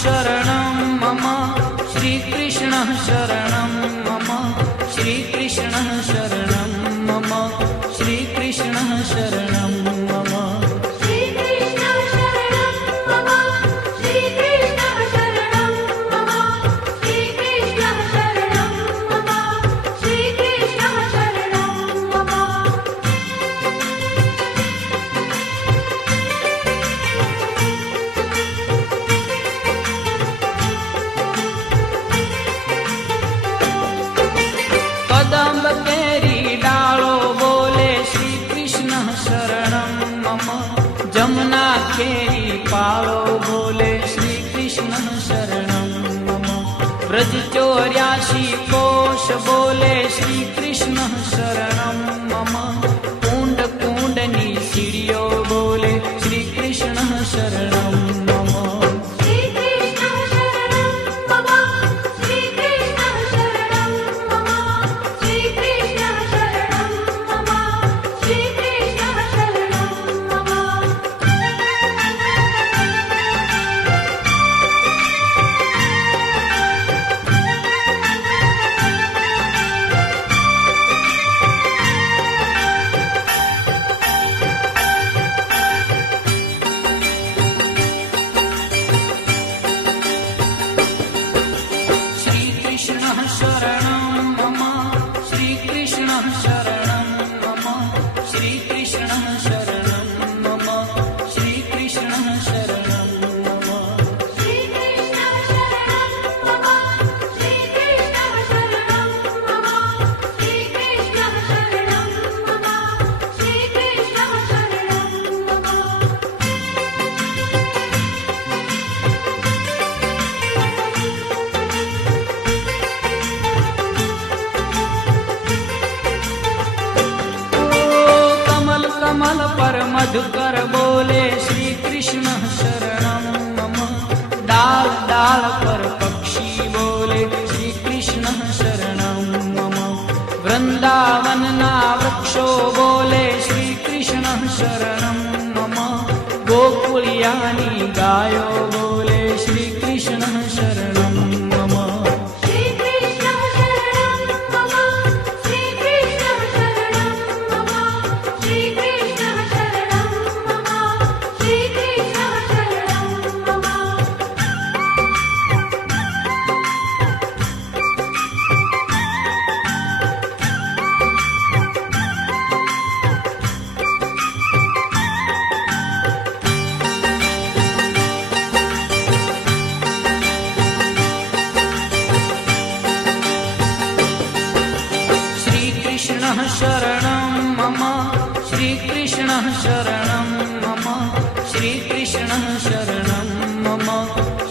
शरणं मम श्रीकृष्णः शरणं मम श्रीकृष्णः शरणं मम श्रीकृष्णः शरणं मम कदम्ब केरी डालो बोले श्री कृष्ण शरणं मम जमुना केरी पालो बोले श्री कृष्ण शरणं मम ब्रज 84 कोश बोले श्री कृष्ण शरणं मम कुंड कुंडनी सीढ़ियों बोले श्री कृष्ण शरणं मम कमल पर मधुकर बोले श्री कृष्ण शरणं मम डाल डाल पर पक्षी बोले श्री कृष्ण शरणं मम वृंदावन ना वृक्षो बोले श्री कृष्ण शरणं मम गोकुलियानी गायो बोले श्री कृष्ण शरणं मम शरणं मम श्रीकृष्णः शरणं मम श्रीकृष्णः शरणं मम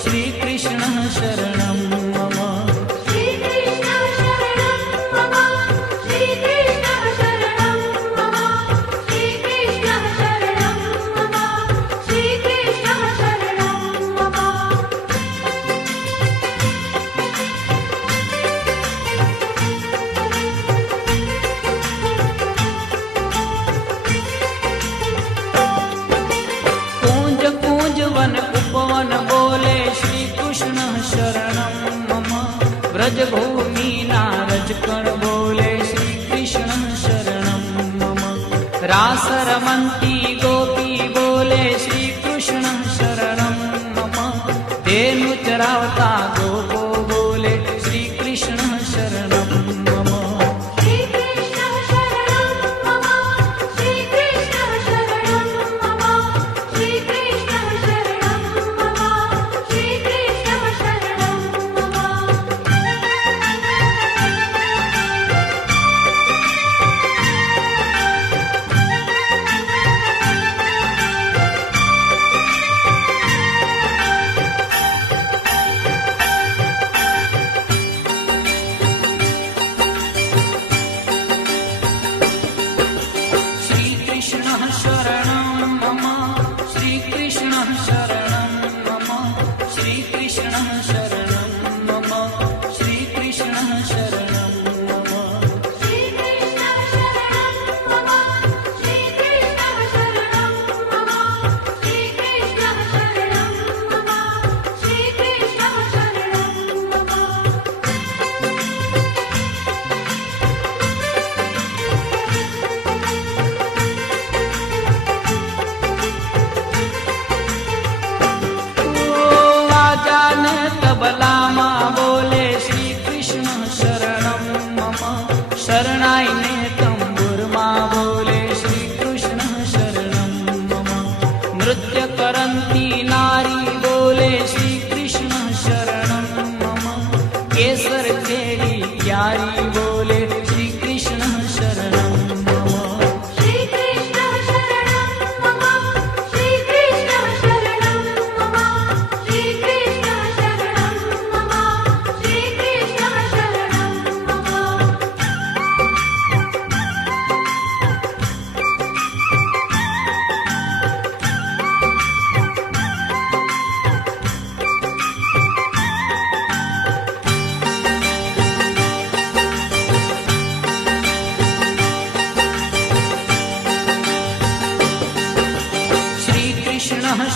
श्रीकृष्णः शरणं मम उपवन बोले श्री कृष्ण शरणं मम ब्रजभूमि नारजकण बोले श्री कृष्ण शरणं मम रास रमन्ती गोपी बोले श्री कृष्ण शरणं मम धेनु चरावता गोपो बोले श्री कृष्ण शरणं मम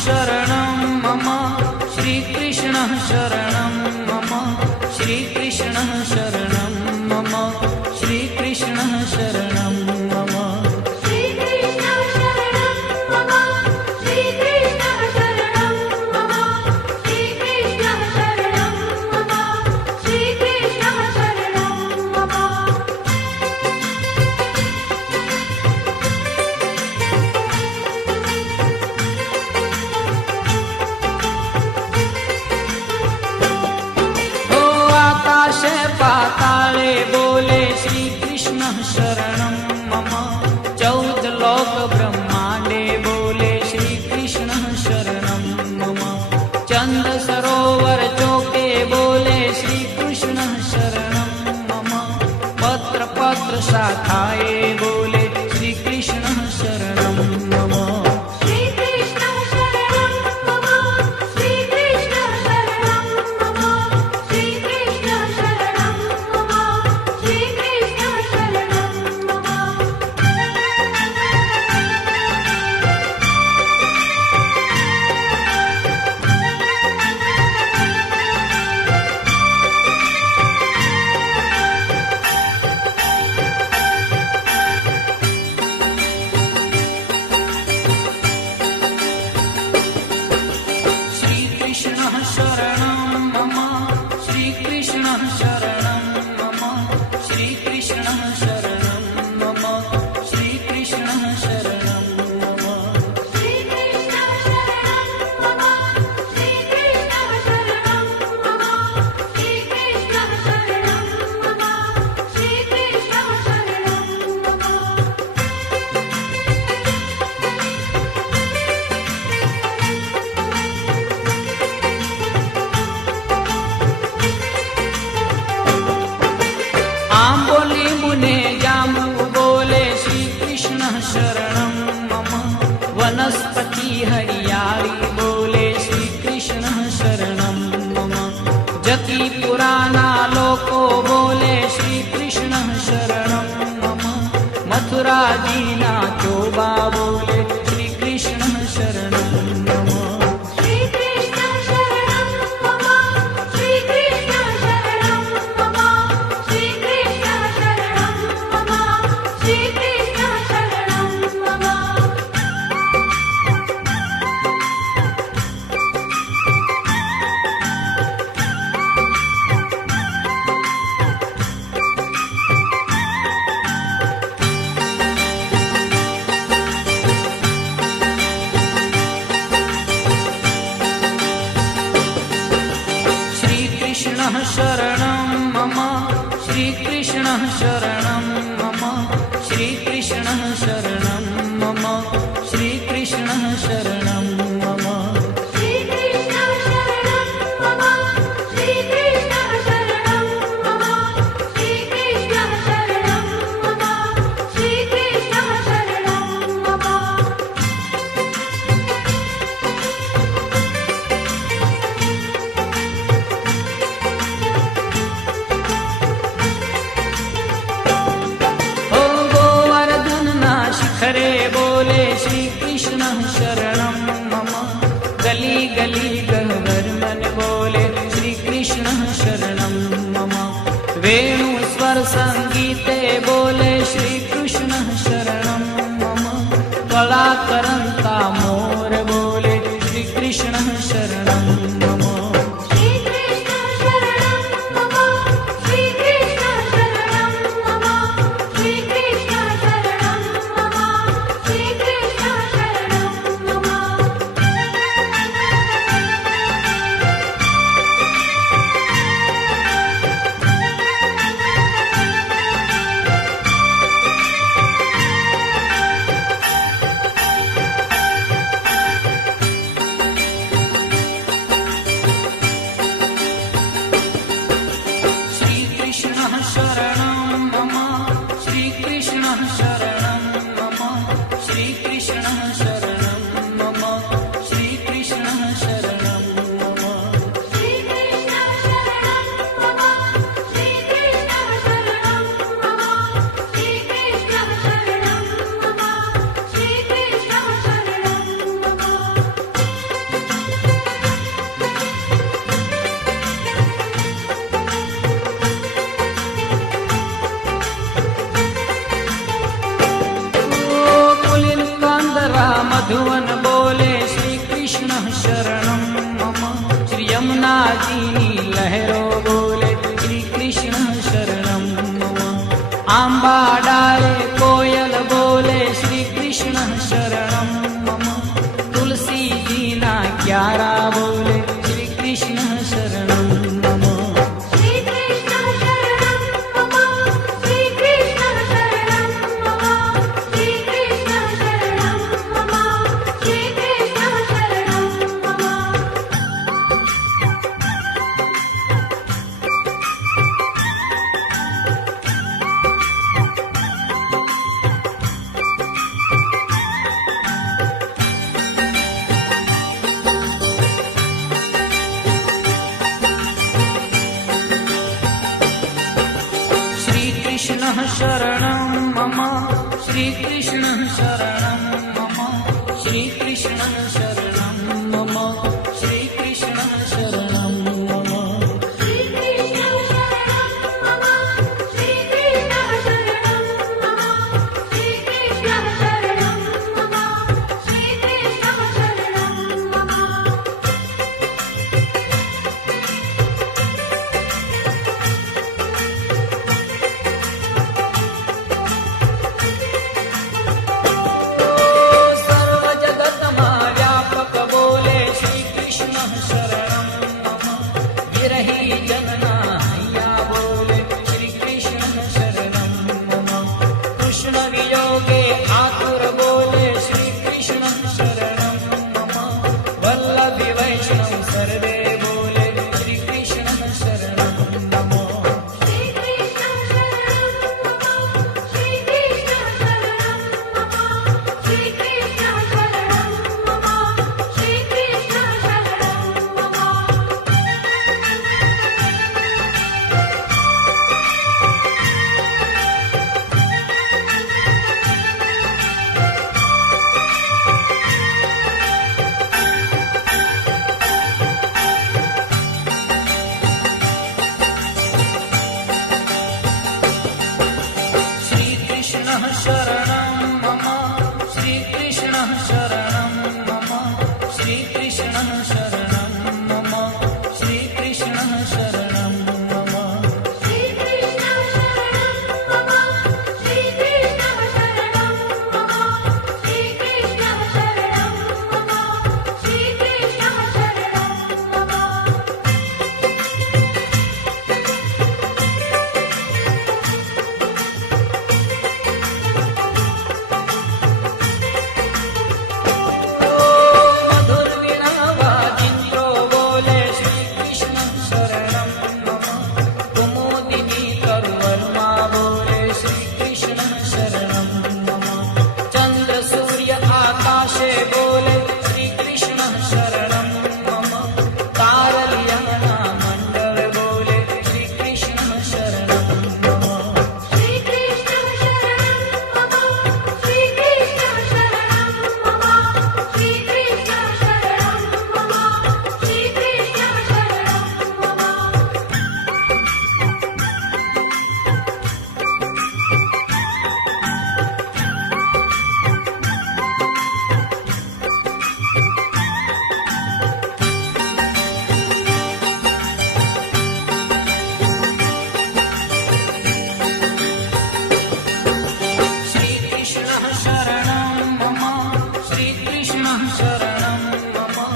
शरणं मम श्रीकृष्णः शरणं मम श्रीकृष्णः शरणं मम श्रीकृष्णः शरणं मम पाताले बोले श्री कृष्ण शरणं मम 14 लोक ब्रह्मांडे बोले श्री कृष्ण शरणं मम चंद सरोवर चौके बोले श्री कृष्ण शरणं मम पत्र पत्र शाखाए बोले श्री कृष्ण शरणं मम वनस्पति हरियाली बोले श्री कृष्ण शरणं मम जति पुराना लोको बोले श्री कृष्ण शरणं मम मथुरा जीना चोबा बोले श्री कृष्ण शरणं मम शरणं मम श्रीकृष्णः शरणं मम श्रीकृष्णः शरणं मम श्रीकृष्णः शरणं मम खरे बोले श्री कृष्ण शरणं मम गली गली गहवर मन बोले श्री कृष्ण शरणं मम वेणु स्वर संगीते बोले श्री कृष्ण शरणं मम कला करंता मोर बोले श्री कृष्ण शरणं मम माधवन बोले श्री कृष्ण शरणं मम। श्री यमुनाजीनी लहरो बोले श्री कृष्ण शरणं मम। आंबा डाले कोयल बोले श्री कृष्ण शरणं मम। तुलसी जी ना क्यारा बोले श्री कृष्ण शरणं मम। कृष्ण शरणं मम। श्री कृष्ण शरणं मम। श्री कृष्ण शरणं मम। श्री कृष्ण शरणं मम। श्री कृष्ण शरणं मम।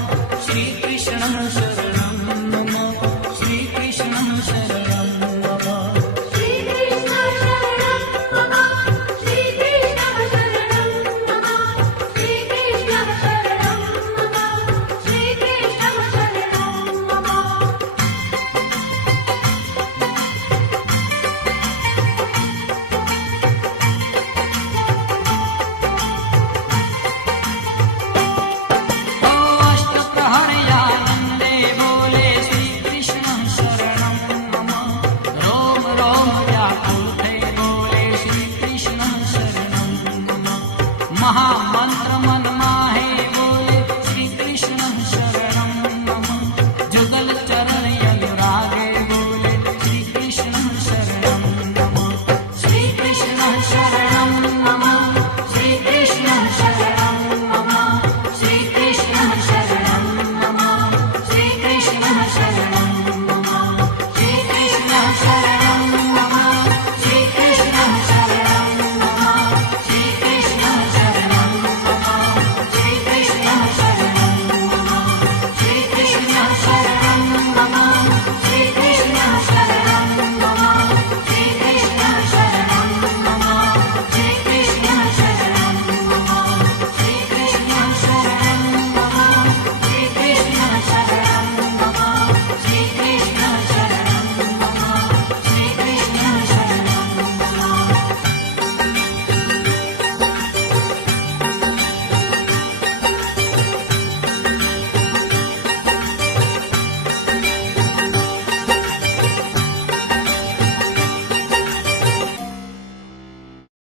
श्री कृष्ण शरणं मम। श्री कृष्ण शरणं मम। श्री कृष्ण शरणं मम। महामन